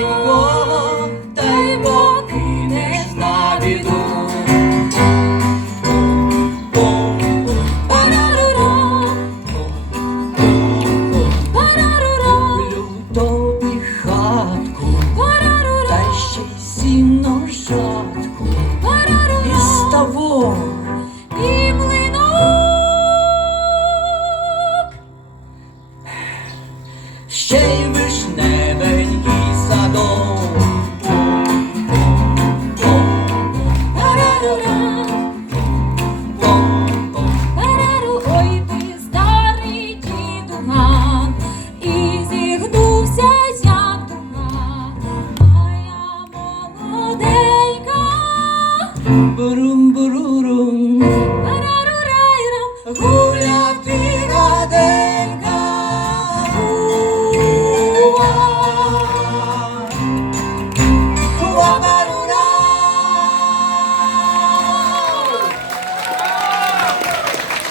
легенько, та й на біду. Тобі хатку, та ще й сім і ставок, і млинок. Ще й вишневенький. Barum bururum. Bararurayram.